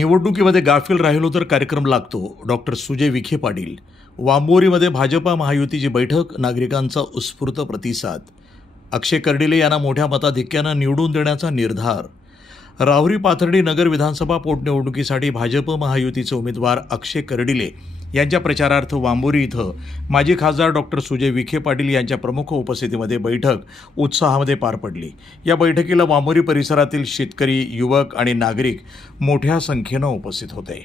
निवडणुकीमध्ये गाफील राहिलो तर कार्यक्रम लागतो. डॉक्टर सुजय विखे पाटील. वांबोरीमध्ये भाजपा महायुतीची बैठक, नागरिकांचा उत्स्फूर्त प्रतिसाद. अक्षय कर्डिले यांना मोठ्या मताधिक्यानं निवडून देण्याचा निर्धार. राहुरी पाथर्डी नगर विधानसभा पोटनिवडणुकीसाठी भाजप महायुतीचे उमेदवार अक्षय कर्डिले यांच्या प्रचारार्थ वांबोरी इथं माजी खासदार डॉक्टर सुजय विखे पाटील यांच्या प्रमुख उपस्थितीमध्ये बैठक उत्साहामध्ये पार पडली. या बैठकीला वांबोरी परिसरातील शेतकरी, युवक आणि नागरिक मोठ्या संख्येनं उपस्थित होते.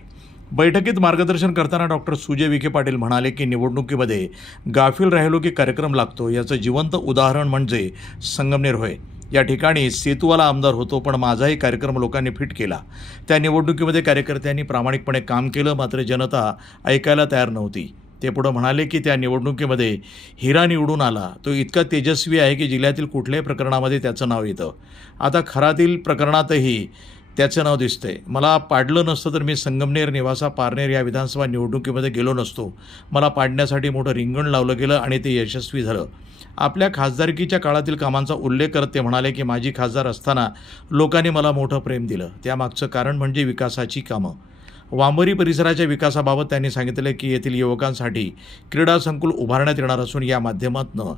बैठकीत मार्गदर्शन करताना डॉक्टर सुजय विखे पाटील म्हणाले की निवडणुकीमध्ये गाफील राहिलो की कार्यक्रम लागतो याचं जिवंत उदाहरण म्हणजे संगमनेर होय. या ठिकाणी सेतूवाला आमदार होतो, पण माझाही कार्यक्रम लोकांनी फिट केला. त्या निवडणुकीमध्ये कार्यकर्त्यांनी प्रामाणिकपणे काम केलं, मात्र जनता ऐकायला तयार नव्हती. ते पुढे म्हणाले की त्या निवडणुकीमध्ये हिरा निवडून आला. तो इतका तेजस्वी आहे की जिल्ह्यातील कुठल्याही प्रकरणामध्ये त्याचं नाव येतं. आता खरातील प्रकरणातही त्याचं नाव दिसतंय. मला पाडलं नसतं तर मी संगमनेर, नेवासा, पारनेर या विधानसभा निवडणुकीमध्ये गेलो नसतो. मला पाडण्यासाठी मोठं रिंगण लावलं गेलं आणि ते यशस्वी झालं. आपल्या खासदारकीच्या काळातील कामांचा उल्लेख करत ते म्हणाले की माजी खासदार असताना लोकांनी मला मोठं प्रेम दिलं. त्यामागचं कारण म्हणजे विकासाची कामं. वांबोरी परिसराच्या विकासाबाबत त्यांनी सांगितले की येथील युवकांसाठी क्रीडा संकुल उभारण्यात येणार असून या माध्यमातून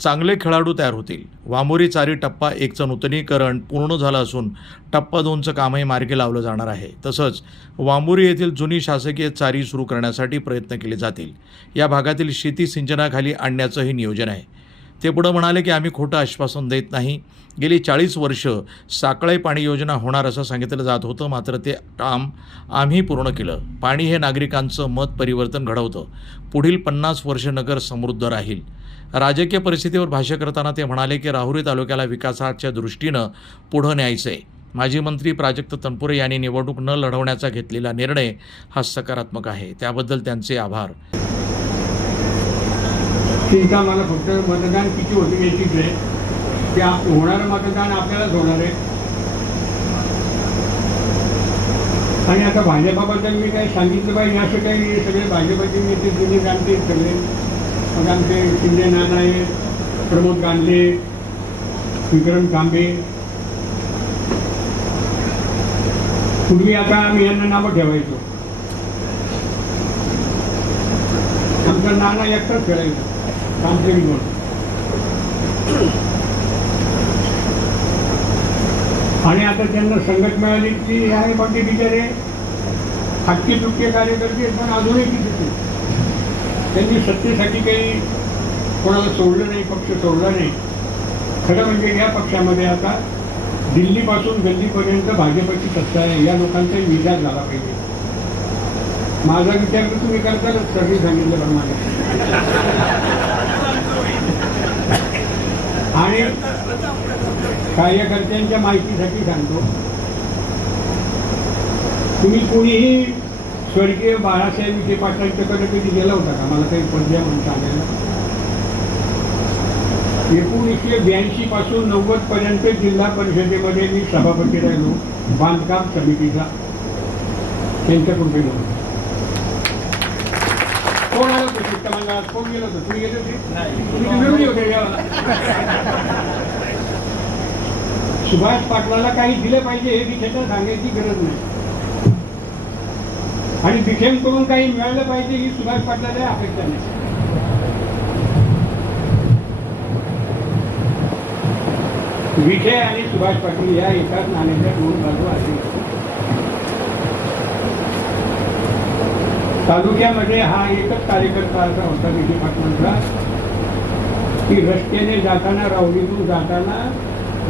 चांगले खेळाडू तयार होतील. वांबोरी चारी टप्पा 1चं नूतनीकरण पूर्ण झालं असून टप्पा 2चं कामही मार्गी लावलं जाणार आहे. तसंच वांबोरी येथील जुनी शासकीय चारी सुरू करण्यासाठी प्रयत्न केले जातील. या भागातील शेती सिंचनाखाली आणण्याचंही नियोजन आहे. ते पुढे म्हणाले की आम्ही खोटं आश्वासन देत नाही. गेली 40 वर्ष साकळाई पाणी योजना होणार असं सांगितलं जात होतं, मात्र ते काम आम्ही पूर्ण केलं. पाणी हे नागरिकांचं मत परिवर्तन घडवतं. पुढील 50 वर्ष नगर समृद्ध राहील. राजकीय परिस्थितीवर भाष्य करताना ते म्हणाले की राहुरी तालुक्याला विकासाच्या दृष्टीनं पुढं न्यायचं आहे. माजी मंत्री प्राजक्त तनपुरे यांनी निवडणूक न लढवण्याचा घेतलेला निर्णय हा सकारात्मक आहे. त्याबद्दल त्यांचे आभार. चिंता मला फक्त मतदान किती होते याचीच आहे. ते होणारं मतदान आपल्यालाच होणार आहे. आणि आता भाजपाबद्दल मी काही सांगितलं पाहिजे असं काही सगळे भाजपाचे नेते जुने जाणते सगळे. मग आमचे शिंदे नाना आहे, प्रमोद गांधले, विक्रम कांबे. पूर्वी आता आम्ही यांना नावं ठेवायचो. आमचा नाना एकटाच खेळायचा कामगिरी म्हणून. आणि आता त्यांना संगत मिळाली की आहे बाकी बिचारे हटके तुटके कार्यकर्ते पण अजूनही किती त्यांनी सत्तेसाठी काही कोणाला सोडलं नाही, पक्ष सोडला नाही. खरं म्हणजे या पक्षामध्ये आता दिल्लीपासून गल्लीपर्यंत भाजपची सत्ता आहे. या लोकांचा विचार झाला पाहिजे. माझा विचार तर तुम्ही करतालच सगळी सांगितल्याप्रमाणे. आणि कार्यकर्त्यांच्या माहितीसाठी सांगतो, तुम्ही कोणीही स्वर्गीय बाळासाहेब विखे पाटलांच्याकडे कधी गेला होता का? मला काही पद्य म्हणून सांगायला. 1982 पासून 90 पर्यंत जिल्हा परिषदेमध्ये मी सभापती राहिलो बांधकाम समितीचा. त्यांच्याकडून गेलो. कोण आलं होतं शिष्टमंडळात? कोण गेलं होतं? तुम्ही गेले होते? तुम्ही विरोधी होते याला. सुभाष पाटलाला काही दिलं पाहिजे हे विखेंना सांगायची गरज नाही. आणि विखेंकडून काही मिळालं पाहिजे ही सुभाष पाटलाला अपेक्षा नाही. विखे आणि सुभाष पाटील या एकाच नाण्याच्या दोन बाजू आहेत. तालुक्यामध्ये हा एकच कार्यकर्ता असा होता विखे पाटलांचा की रस्त्याने जाताना, राहुरीतून जाताना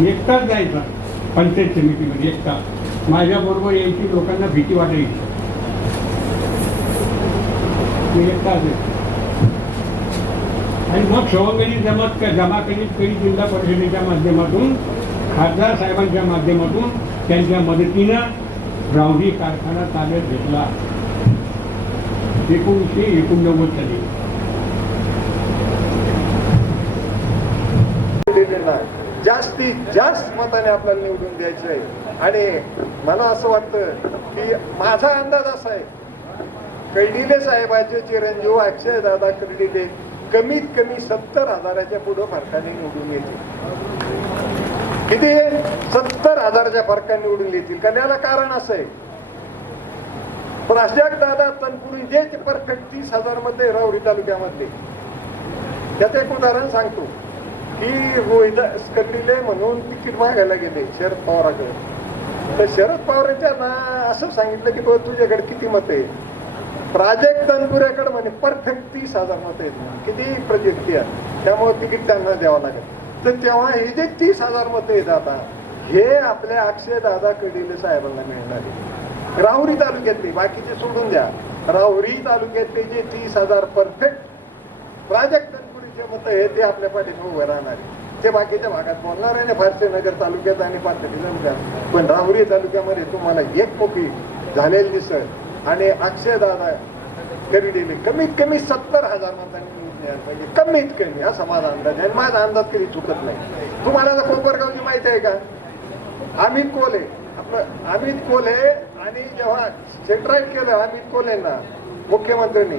एकटाच जायचा. पंचायत समितीमध्ये एकटा. माझ्याबरोबर यायची लोकांना भीती वाटायची. एकटाच आहे. आणि मग सवंगणी जमा करीत जिल्हा परिषदेच्या माध्यमातून, खासदार साहेबांच्या माध्यमातून त्यांच्या मदतीनं राहुरी कारखाना ताब्यात घेतला 1989 साली. जास्तीत जास्त मताने आपल्याला निवडून द्यायचं आहे. आणि मला असं वाटतं की माझा अंदाज असा आहे, कर्डिले साहेबांचे चिरंजीव अक्षय दादा कर्डिले कमीत कमी 70,000च्या पुढे फरकाने निवडून येतील. किती? 70,000च्या फरकाने निवडून येतील. कारण याला कारण असं आहे प्राजक्त दादा तनपुरी जे परफेक्ट 30,000 मध्ये राहुरी तालुक्यामधले. त्याचं एक उदाहरण सांगतो की रोहिदास कर्डिले म्हणून तिकीट मागायला गेले शरद पवाराकडे. तर शरद पवारांच्या असं सांगितलं की तो तुझ्याकडे किती मत आहे. प्राजक्त तनपुऱ्याकडे म्हणे परफेक्ट 30,000 मत आहेत. किती प्रोजेक्ट आहे त्यामुळे तिकीट त्यांना द्यावं लागेल. तर तेव्हा हे जे 30,000 मतं आहेत आता हे आपल्या अक्षय दादा कर्डिले साहेबांना मिळणार आहे. राहुरी तालुक्यातले बाकीचे सोडून द्या. राहुरी तालुक्यातले जे 30,000 परफेक्ट प्राजक्त तनपुरीचे मतं आहे ते आपल्या पाठीमागे उभं राहणार आहे. ते बाकीच्या भागात बोलणार आहे ना फारसे नगर तालुक्यात आणि पाथर्डी तालुक्यात. पण राहुरी तालुक्यामध्ये तुम्हाला एक कोटी झालेली दिसत आणि अक्षय दादा कर्डिले कमीत कमी 70,000 मतांनी निवडून यायला पाहिजे. कमीत कमी असा माझा अंदाज आहे. माझा अंदाज कधी चुकत नाही. तुम्हाला आता कोपरगावची माहिती आहे का. अमित कोल्हे आपलं अमित कोल्हे आणि जेव्हा सेंट्राईज केलं अमित कोल्हेंना मुख्यमंत्र्यांनी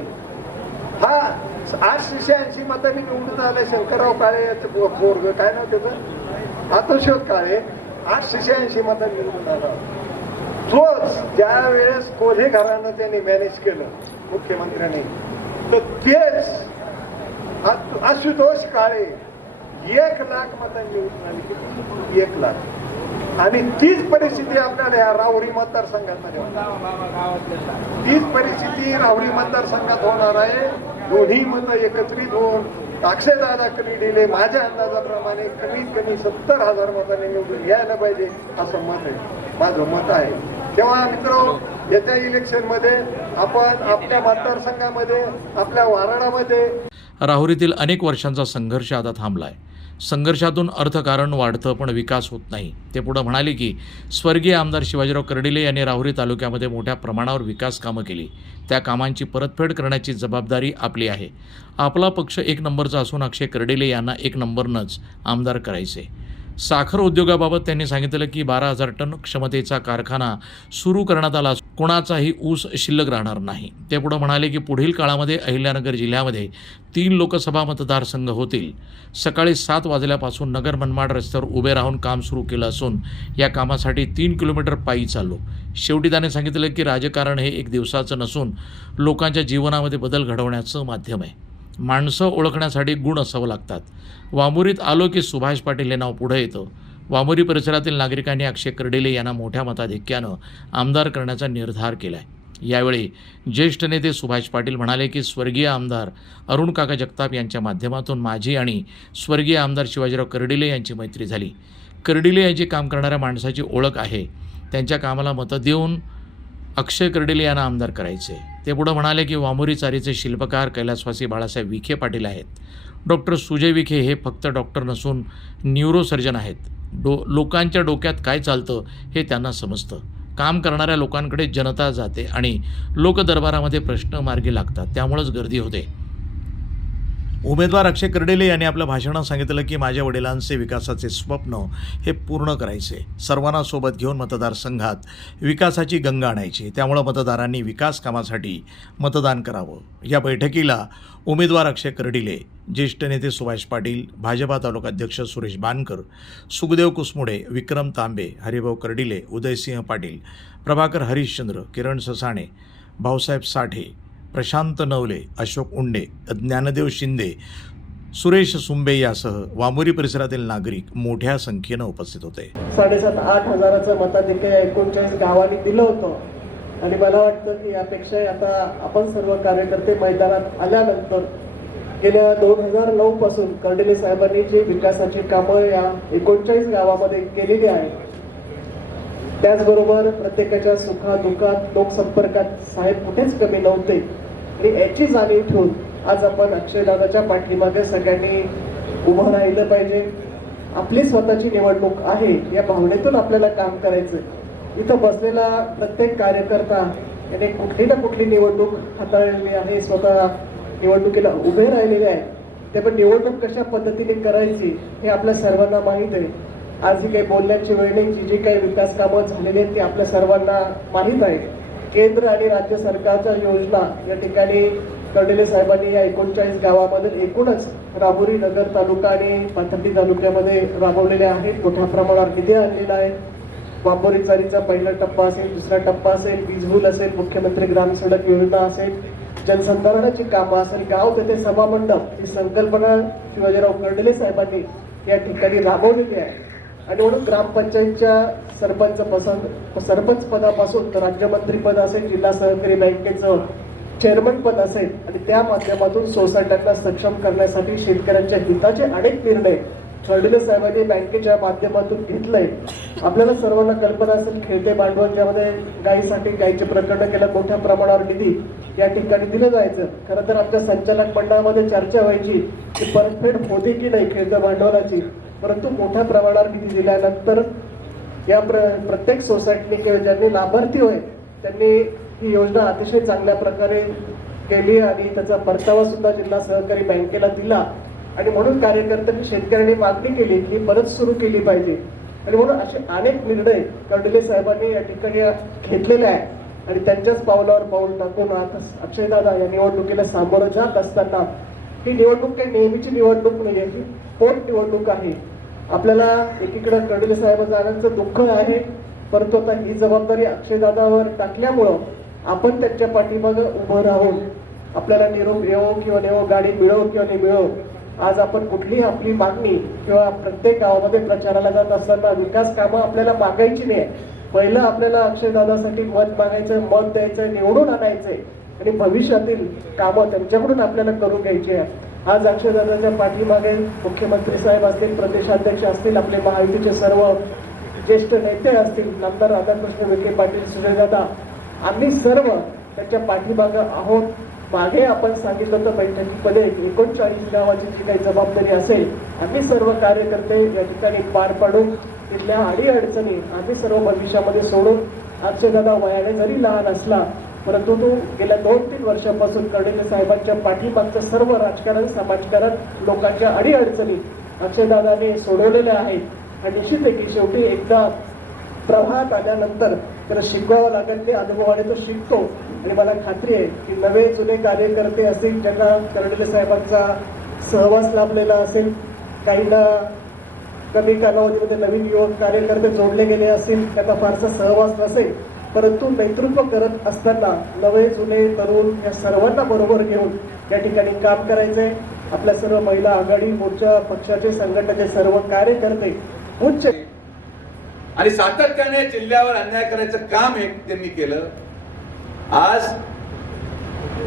हा 880 मतांनी निवडून आले. शंकरराव काळे पोरग काय नाव त्याचं आत्मशोध काळे 880 मतांनी निवडून आला. तोच ज्या वेळेस कोल्हे घरानं त्यांनी मॅनेज केलं मुख्यमंत्र्यांनी तर तेच आशुतोष काळे 1,00,000 मतांनी निवडून आले. 1,00,000. आणि तीच परिस्थिती आपल्याला या राहुरी मतदारसंघामध्ये तीच परिस्थिती राहुरी मतदारसंघात होणार आहे. दोन्ही मतं एकत्रित होऊन अक्षयदादा कर्डिले माझ्या अंदाजाप्रमाणे कमीत कमी 70,000 मतांनी निवडून यायला पाहिजे असं मत आहे. माझं मत आहे. तेव्हा मित्र येत्या इलेक्शनमध्ये आपण आपल्या मतदारसंघामध्ये आपल्या वाराडामध्ये राहुरीतील अनेक वर्षांचा संघर्ष आता थांबलाय. संघर्षातून अर्थकारण वाढतं पण विकास होत नाही. ते पुढे म्हणाले की स्वर्गीय आमदार शिवाजीराव कर्डिले यांनी राहुरी तालुक्यामध्ये मोठ्या प्रमाणावर विकास कामं केली. त्या कामांची परतफेड करण्याची जबाबदारी आपली आहे. आपला पक्ष 1 नंबरचा असून अक्षय कर्डिले यांना 1 नंबरनंच आमदार करायचे. साखर उद्योगाबाबत त्यांनी सांगितलं की 12,000 टन क्षमतेचा कारखाना सुरू करण्यात आला. कोणाचाही ऊस शिल्लक राहणार नाही. ते पुढे म्हणाले की पुढील काळामध्ये अहिल्यानगर जिल्ह्यामध्ये 3 लोकसभा मतदारसंघ होतील. सकाळी 7 वाजल्यापासून नगर मनमाड रस्त्यावर उभे राहून काम सुरू केलं असून या कामासाठी 3 किलोमीटर पायी चाललो. शेवटी त्याने सांगितलं की राजकारण हे एक दिवसाचं नसून लोकांच्या जीवनामध्ये बदल घडवण्याचं माध्यम आहे. माणसं ओळखण्यासाठी गुण असावं लागतात. वामुरीत आलो की सुभाष पाटील हे नाव पुढे येतं. वामुरी परिसरातील नागरिकांनी अक्षय कर्डिले यांना मोठ्या मताधिक्यानं आमदार करण्याचा निर्धार केला आहे. यावेळी ज्येष्ठ नेते सुभाष पाटील म्हणाले की स्वर्गीय आमदार अरुण काका जगताप यांच्या माध्यमातून माझी आणि स्वर्गीय आमदार शिवाजीराव कर्डिले यांची मैत्री झाली. कर्डिले यांची काम करणाऱ्या माणसाची ओळख आहे. त्यांच्या कामाला मतं देऊन अक्षय कर्डिले यांना आमदार करायचे. ते पुढे म्हणाले की वामुरी चारीचे शिल्पकार कैलासवासी बाळासाहेब विखे पाटील आहेत. डॉक्टर सुजय विखे हे फक्त डॉक्टर नसून न्यूरोसर्जन आहेत. लोकांच्या डोक्यात काय चालतं हे त्यांना समजतं. काम करणाऱ्या लोकांकडे जनता जाते आणि लोकदरबारामध्ये प्रश्न मार्गी लागतात. त्यामुळेच गर्दी होते. उमेदवार अक्षय कर्डिले यांनी आपल्या भाषणात सांगितलं की माझ्या वडिलांचे विकासाचे स्वप्न हे पूर्ण करायचे. सर्वांना सोबत घेऊन मतदारसंघात विकासाची गंगा आणायची. त्यामुळं मतदारांनी विकास कामासाठी मतदान करावं. या बैठकीला उमेदवार अक्षय कर्डिले, ज्येष्ठ नेते सुभाष पाटील, भाजपा तालुकाध्यक्ष सुरेश बानकर, सुखदेव कुसमुडे, विक्रम तांबे, हरिभाऊ कर्डिले, उदयसिंह पाटील, प्रभाकर हरिश्चंद्र, किरण ससाणे, भाऊसाहेब साठे, प्रशांत नवले, अशोक उंडे, ज्ञानदेव शिंदे, सुरेश सुंबे यासह वामुरी परिसरातील नागरिक मोठ्या संख्येनं उपस्थित होते. 7,500-8 हजाराचं मताधिक्य 39 गावांनी दिलं होतं आणि मला वाटतं की यापेक्षा आता आपण सर्व कार्यकर्ते मैदानात आल्यानंतर गेल्या 2009 पासून कर्डिले साहेबांनी जी विकासाची कामं या 39 गावामध्ये केलेली आहेत, त्याचबरोबर प्रत्येकाच्या सुखादुःखात लोकसंपर्कात साहेब कुठेच कमी नव्हते आणि याची जाणीव ठेवून आज आपण अक्षयदादाच्या पाठीमागे सगळ्यांनी उभं राहिलं पाहिजे. आपली स्वतःची निवडणूक आहे या भावनेतून आपल्याला काम करायचं. इथं बसलेला प्रत्येक कार्यकर्ता याने कुठली ना कुठली निवडणूक हाताळलेली आहे, स्वतः निवडणुकीला उभे राहिलेले आहे. ते पण निवडणूक कशा पद्धतीने करायची हे आपल्या सर्वांना माहीत आहे. आज ही काही बोलण्याची वेळ नाही. जी काही विकास कामं झालेली आहेत ती आपल्या सर्वांना माहीत आहे. केंद्र आणि राज्य सरकारच्या योजना या ठिकाणी कर्डिले साहेबांनी या 39 गावामध्ये एकूणच राहुरी नगर तालुका आणि पाथर्डी तालुक्यामध्ये राबवलेल्या आहेत. मोठ्या प्रमाणावर निधी आणलेला आहे. वापोरी चारीचा पहिला टप्पा असेल, दुसरा टप्पा असेल, वीजबूल असेल, मुख्यमंत्री ग्राम सडक योजना असेल, जनसंधारणाची कामं असेल, गाव तेथे सभामंडप ही संकल्पना शिवाजीराव कर्डिले साहेबांनी या ठिकाणी राबवलेली आहे. आणि म्हणून ग्रामपंचायतच्या सरपंच पदापासून तर राज्यमंत्री पद असेल, जिल्हा सहकारी बँकेचं चेअरमन पद असेल आणि त्या माध्यमातून सोसायट्यांना सक्षम करण्यासाठी शेतकऱ्यांच्या हिताचे अनेक निर्णय कर्डिले साहेबांनी बँकेच्या माध्यमातून घेतलंय. आपल्याला सर्वांना कल्पना असेल, खेळते भांडवल ज्यामध्ये गायीसाठी गायीचे प्रकरण केलं, मोठ्या प्रमाणावर निधी या ठिकाणी दिलं जायचं. खरं तर आमच्या संचालक मंडळामध्ये चर्चा व्हायची की परतफेड होते की नाही खेळत्या भांडवलाची, परंतु मोठ्या प्रमाणावर निधी दिल्यानंतर या प्रत्येक सोसायटीने किंवा ज्यांनी लाभार्थी होय त्यांनी ही योजना अतिशय चांगल्या प्रकारे केली आणि त्याचा परतावा सुद्धा जिल्हा सहकारी बँकेला दिला. आणि म्हणून कार्यकर्त्यांनी शेतकऱ्यांनी मागणी केली की परत सुरू केली पाहिजे. आणि म्हणून असे अनेक निर्णय कर्डिले साहेबांनी या ठिकाणी घेतलेले आहेत. आणि त्यांच्याच पावलावर पाऊल टाकून आता अक्षयदादा या निवडणुकीला सामोरं जात असताना ही निवडणूक काही नेहमीची निवडणूक नाही आहे, ही पोट निवडणूक आहे. आपल्याला एकीकडे कर्डिले साहेब जाण्याचं दुःख आहे, परंतु आता ही जबाबदारी अक्षयदादावर टाकल्यामुळं आपण त्यांच्या पाठीमागं उभं राहून आपल्याला निरोप येवो किंवा नेवो, गाडी मिळवो किंवा नाही मिळवो, आज आपण कुठलीही आपली मागणी किंवा प्रत्येक गावामध्ये प्रचाराला जात असताना विकास कामं आपल्याला मागायची नाही. पहिलं आपल्याला अक्षयदादासाठी मत मागायचं, मत द्यायचं, निवडून आणायचंय आणि भविष्यातील कामं त्यांच्याकडून आपल्याला करून घ्यायची आहे. आज अक्षयदादाच्या पाठीमागे मुख्यमंत्री साहेब असतील, प्रदेशाध्यक्ष असतील, आपले महायुतीचे सर्व ज्येष्ठ नेते असतील, नामदार राधाकृष्ण विखे पाटील, सुजयदादा, आम्ही सर्व त्यांच्या पाठीमागे आहोत. मागे आपण सांगितलं होतं बैठकीमध्ये 39 गावाची जी काही जबाबदारी असेल आम्ही सर्व कार्यकर्ते या ठिकाणी पार पाडून तिथल्या अडीअडचणी आम्ही सर्व भविष्यामध्ये सोडून. अक्षयदादा वयाने जरी लहान असला परंतु तो गेल्या 2-3 वर्षापासून कर्डिले साहेबांच्या पाठीमागचं सर्व राजकारण, समाजकारण, लोकांच्या अडीअडचणी अक्षयदादाने सोडवलेल्या आहेत. आणि निश्चित आहे की शेवटी एकदा प्रवाहात आल्यानंतर त्याला शिकवावं लागेल, ते अनुभवाने तो शिकतो. आणि मला खात्री आहे की नवे जुने कार्यकर्ते असतील ज्यांना कर्डिले साहेबांचा सहवास लाभलेला असेल, काहींना कमी कालावधीमध्ये नवीन युवक कार्यकर्ते जोडले गेले असतील, त्यांना फारसा सहवास नसेल, परंतु नेतृत्व करत असताना नवे जुने तरुण या सर्वांना बरोबर घेऊन या ठिकाणी काम करायचंय. आपल्या सर्व महिला आघाडी मोर्चा पक्षाचे, संघटनेचे सर्व कार्यकर्ते उच्च आणि सातत्याने जिल्ह्यावर अन्याय करायचं काम हे त्यांनी केलं. आज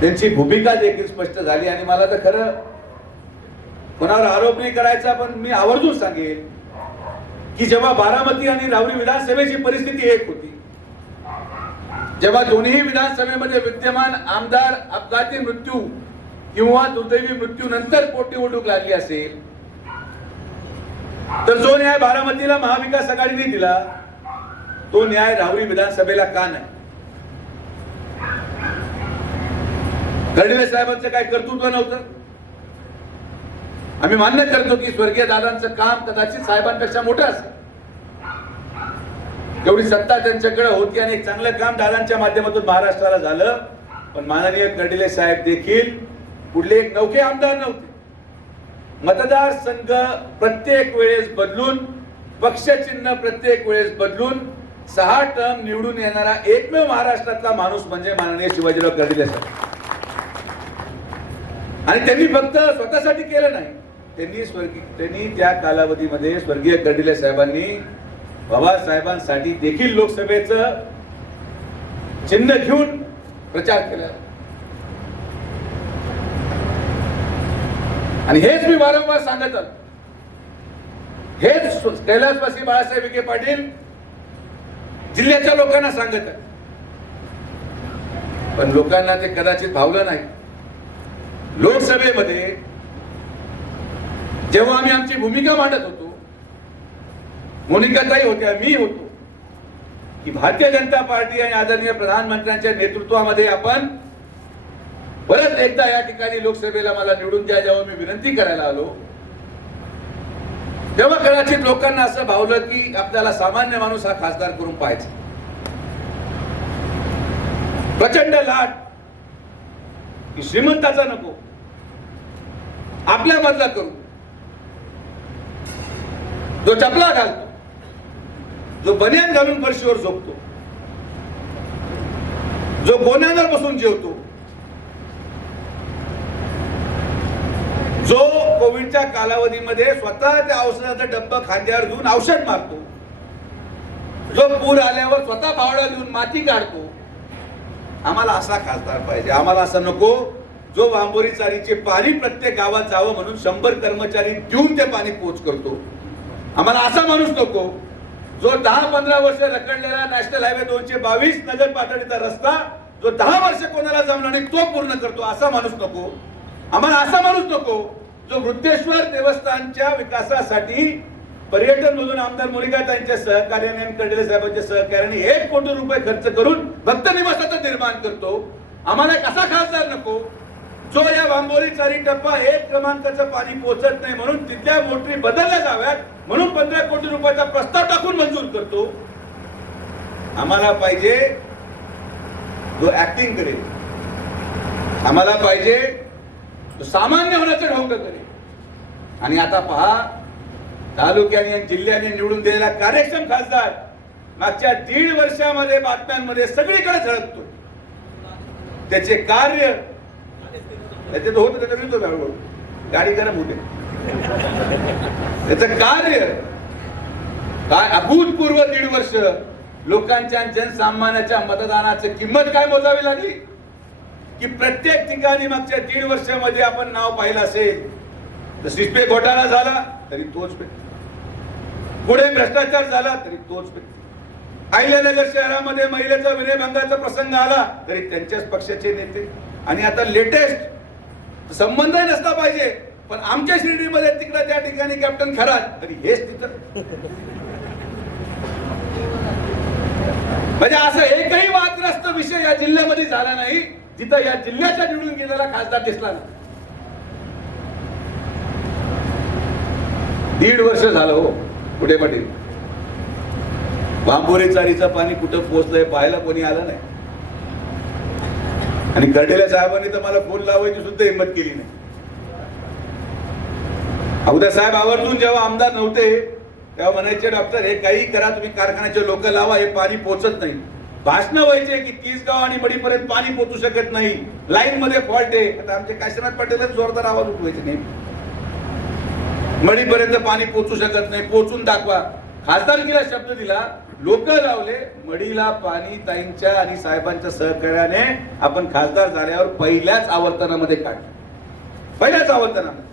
त्यांची भूमिका देखील स्पष्ट झाली. आणि मला तर खरं कोणावर आरोप नाही करायचा, पण मी आवर्जून सांगेल की जेव्हा बारामती आणि राहुरी विधानसभेची परिस्थिती एक होती, जेव्हा दोन्ही विधानसभेमध्ये विद्यमान आमदार अपघाती मृत्यू किंवा दुर्दैवी मृत्यू नंतर पोटनिवडणूक लागली असेल, तर जो न्याय बारामतीला महाविकास आघाडीने दिला तो न्याय राहुरी विधानसभेला का नाही? कर्डिले साहेबांचं काय कर्तृत्व नव्हतं? आम्ही मान्य करतो की स्वर्गीय दादांचं काम कदाचित साहेबांपेक्षा मोठं असेल, एवढी सत्ता त्यांच्याकडे होती आणि एक चांगलं काम दादांच्या माध्यमातून महाराष्ट्राला झालं. पण माननीय कर्डिले साहेब देखील कुठले एक नौके आमदार नव्हते. मतदारसंघ प्रत्येक वेळेस बदलून, पक्षचिन्ह प्रत्येक वेळेस बदलून 6 टर्म निवडून येणारा एकमेव महाराष्ट्रातला माणूस म्हणजे माननीय शिवाजीराव कर्डिले साहेब. आणि त्यांनी फक्त स्वतःसाठी केलं नाही, त्यांनी त्या कालावधीमध्ये स्वर्गीय कर्डिले साहेबांनी बाबासाहेबांसाठी देखील लोकसभेचं चिन्ह घेऊन प्रचार केला. आणि हेच मी वारंवार सांगत आलो, हेच कैलासवासी बाळासाहेब विखे पाटील जिल्ह्याच्या लोकांना सांगत आहेत. पण लोकांना ते कदाचित भावलं नाही. लोकसभेमध्ये जेव्हा आम्ही आमची भूमिका मांडत होतो, मोनिकाताई होत्या, मी होतो, की भारतीय जनता पार्टी आणि आदरणीय प्रधानमंत्र्यांच्या नेतृत्वामध्ये आपण परत एकदा या ठिकाणी लोकसभेला मला निवडून द्या, जेव्हा मी विनंती करायला आलो तेव्हा कदाचित लोकांना असं भावलं की आपल्याला सामान्य माणूस हा खासदार करून पाहायचा. प्रचंड लाट की श्रीमंताचा नको, आपल्या मधला करू, जो चपला घालतो जो बनियान घालून फरशीवर झोपतो, जो गोण्यांवर बसून जेवतो, जो कोविडच्या कालावधीमध्ये स्वतः त्या औषधाचा डब्बा खांद्यावर घेऊन औषध मारतो, जो पूर आल्यावर स्वतः फावडा घेऊन माती काढतो, आम्हाला असा खासदार पाहिजे. आम्हाला असं नको जो वांबोरी चारीचे पाणी प्रत्येक गावात जावं म्हणून 100 कर्मचारी देऊन ते पाणी पोच करतो. आम्हाला असा माणूस नको जो 10-15 वर्ष रखडलेला नॅशनल हायवे 222 नगर पातळीचा रस्ता जो 10 वर्ष कोणाला जमला नाही तो पूर्ण करतो, असा माणूस नको. आम्हाला असा माणूस नको जो वृद्धेश्वर देवस्थानच्या विकासासाठी पर्यटन मधून आमदार मुरलीधरांच्या सहकार्याने आणि कर्डिले साहेबांच्या सहकार्याने 1 कोटी रुपये खर्च करून भक्त निवासाचं निर्माण करतो. आम्हाला एक असा खासदार नको जो या वांबोरी चारी टप्पा 1 क्रमांकाचं पाणी पोहोचत नाही म्हणून तिथल्या मोटरी बदलल्या जाव्यात म्हणून 15 कोटी रुपयाचा प्रस्ताव टाकून मंजूर करतो. आम्हाला पाहिजे जो ऍक्टिंग करेल, आम्हाला पाहिजे तो सामान्य होण्याचं ढोंग करेल. आणि आता पहा, तालुक्याने आणि जिल्ह्याने निवडून दिलेला कार्यक्षम खासदार मागच्या 1.5 वर्षामध्ये बातम्यांमध्ये सगळीकडे झळकतो. त्याचे कार्य त्याचे होत गाडी गरम होते. त्याचं कार्य काय अभूतपूर्व 1.5 वर्ष लोकांच्या जनसामान्याच्या मतदानाची किंमत काय मोजावी लागली की प्रत्येक ठिकाणी मागच्या 1.5 वर्षामध्ये आपण नाव पाहिलं असेल तर सिस्पे घोटाळा झाला तरी तोच व्यक्ती, पुढे भ्रष्टाचार झाला तरी तोच व्यक्ती, अहिल्यानगर शहरामध्ये महिलेचा विनयभंगाचा प्रसंग आला तरी त्यांच्याच पक्षाचे नेते. आणि आता लेटेस्ट संबंध नसला पाहिजे पण आमच्या शिर्डीमध्ये तिकडे त्या ठिकाणी कॅप्टन खरात तरी हेच तिथं. म्हणजे असं एकही वादग्रस्त विषय या जिल्ह्यामध्ये झाला नाही तिथं या जिल्ह्याच्या निवडून गेलेला खासदार दिसला नाही. 1.5 वर्ष झालं हो कुठे पाटील. वांबोरी चारीचं पाणी कुठं पोहोचलंय पाहायला कोणी आलं नाही. आणि कर्डिले साहेबांनी तर मला फोन लावायची सुद्धा हिंमत केली नाही. अगोदर साहेब आवर्जून जेव्हा आमदार नव्हते तेव्हा म्हणायचे डॉक्टर हे काही करा तुम्ही कारखान्याचे लोक लावा हे पाणी पोहोचत नाही. भाषण व्हायचे की 30 गाव आणि मडीपर्यंत पाणी पोहोचू शकत नाही, लाईन मध्ये फॉल्ट आहे. आता आमचे काशीनाथ पाटीलच जोरदार आवाज उठवायचे नाही मडीपर्यंत पाणी पोहोचू शकत नाही, पोहोचून दाखवा. खासदारकीला शब्द दिला, लोक लावले, मडीला पाणी ताईंच्या आणि साहेबांच्या सहकार्याने आपण खासदार झाल्यावर पहिल्याच आवर्तनामध्ये काढलं. पहिल्याच आवर्तनामध्ये.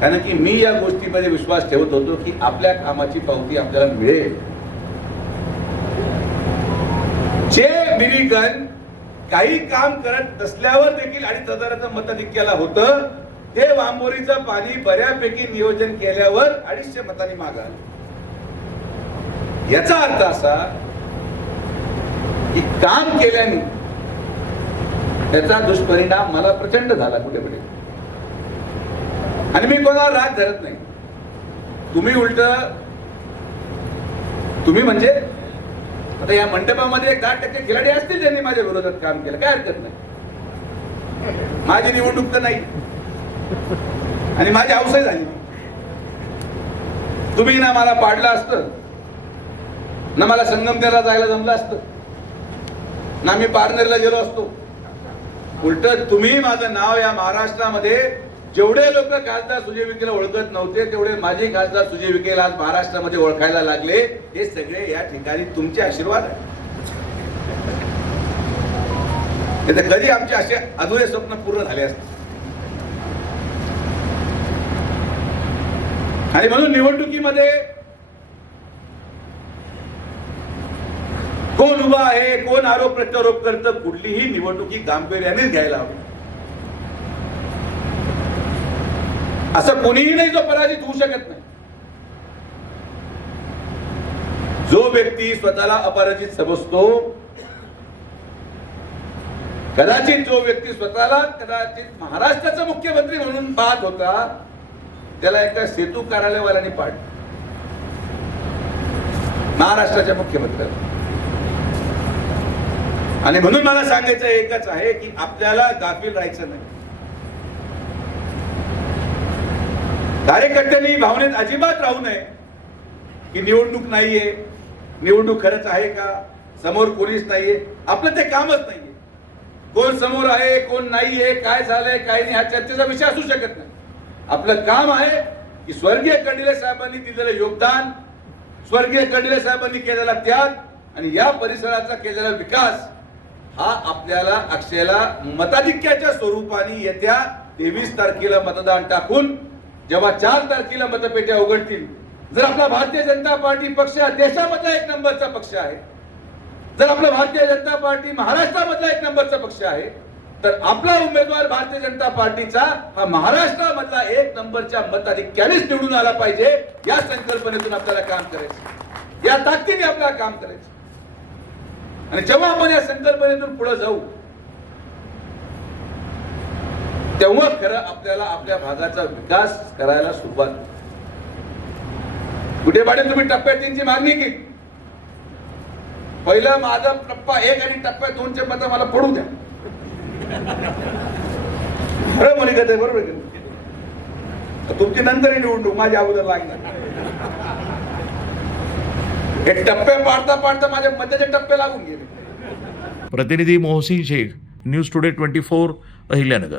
कारण की मी या गोष्टीमध्ये विश्वास ठेवत होतो की आपल्या कामाची पावती आपल्याला मिळेल. जे बिरीगण काही काम करत नसल्यावर देखील 2,500 मताधिक्याला होतं ते वांबोरीचं पाणी बऱ्यापैकी नियोजन केल्यावर 250 मतांनी मागे आलं. याचा अर्थ असा की काम केल्याने त्याचा दुष्परिणाम मला प्रचंड झाला कुठे कुठे. आणि मी कोणाला राग धरत नाही. तुम्ही उलट तुम्ही म्हणजे आता या मंडपामध्ये 10% खिलाडी असतील ज्यांनी माझ्या विरोधात काम केलं, काय हरकत नाही. माझी निवडणूक तर नाही आणि माझी हौस झाली. तुम्ही ना मला पाडलं असतं ना मला संगमनेरला जायला जमलं असतं ना मी पारनेरला गेलो असतो. उलट तुम्ही माझं नाव या महाराष्ट्रामध्ये जेवढे लोक खासदार सुजय विखेला ओळखत नव्हते तेवढे माझे खासदार सुजय विखेला आज महाराष्ट्रामध्ये ओळखायला लागले. हे सगळे या ठिकाणी तुमचे आशीर्वाद आहे. कधी आमचे असे अधुरे स्वप्न पूर्ण झाले असते. आणि म्हणून निवडणुकीमध्ये कोण उभा आहे, कोण आरोप प्रत्यारोप करतं, कुठलीही निवडणुकी गांभीर्यानेच घ्यायला हवी. असं कोणीही नाही जो पराजित होऊ शकत नाही. जो व्यक्ती स्वतःला अपराजित समजतो, कदाचित जो व्यक्ती स्वतःला कदाचित महाराष्ट्राचा मुख्यमंत्री म्हणून पाहत होता त्याला एका सेतू कार्यालयवाल्याने पाडलं. महाराष्ट्राच्या मुख्यमंत्र्याला. आणि म्हणून मला सांगायचं एकच आहे की आपल्याला गाफील राहायचं नाही. कार्यकर्त्यांनी भावनेत अजिबात राहू नये. की निवडणूक नाहीये, निवडणूक खरंच आहे का, समोर कोणीच नाहीये. आपलं ते कामच नाहीये. कोण समोर आहे कोण नाहीये, काय झालंय काय नाही, हा चर्चेचा विषय असू शकत नाही. आपलं काम आहे की स्वर्गीय कर्डिले साहेबांनी दिलेलं योगदान, स्वर्गीय कर्डिले साहेबांनी केलेला त्याग आणि या परिसराचा केलेला विकास हा आपल्याला अक्षयला मताधिक्याच्या स्वरूपाने येत्या 23 तारखेला मतदान टाकून जेव्हा 4 तारखेला मतपेट्या उघडतील, जर आपला भारतीय जनता पार्टी पक्ष देशामधला 1 नंबरचा पक्ष आहे, जर आपला भारतीय जनता पार्टी महाराष्ट्रामधला 1 नंबरचा पक्ष आहे, तर आपला उमेदवार भारतीय जनता पार्टीचा हा महाराष्ट्रामधला 1 नंबरच्या मताधिक्यानेच निवडून आला पाहिजे. या संकल्पनेतून आपल्याला काम करायचं, या ताकदीने आपल्याला काम करायचं. आणि जेव्हा आपण या संकल्पनेतून पुढे जाऊ तेव्हा खरं आपल्याला आपल्या भागाचा विकास करायला सुरुवात. कुठे पाटील तुम्ही टप्प्या 3 ची मागणी केली, पहिला माझा टप्पा 1 आणि टप्प्या 2 चे मत मला पडू द्या. खरं म्हणे का ते बरोबर आहे. तुमची नंतर निवडणूक माझ्या अगोदर लागणार. हे टप्पे पाडता पाडता माझ्या मताचे टप्पे लागून गेले. प्रतिनिधी मोहसिन शेख, न्यूज टुडे 24, अहिल्यानगर.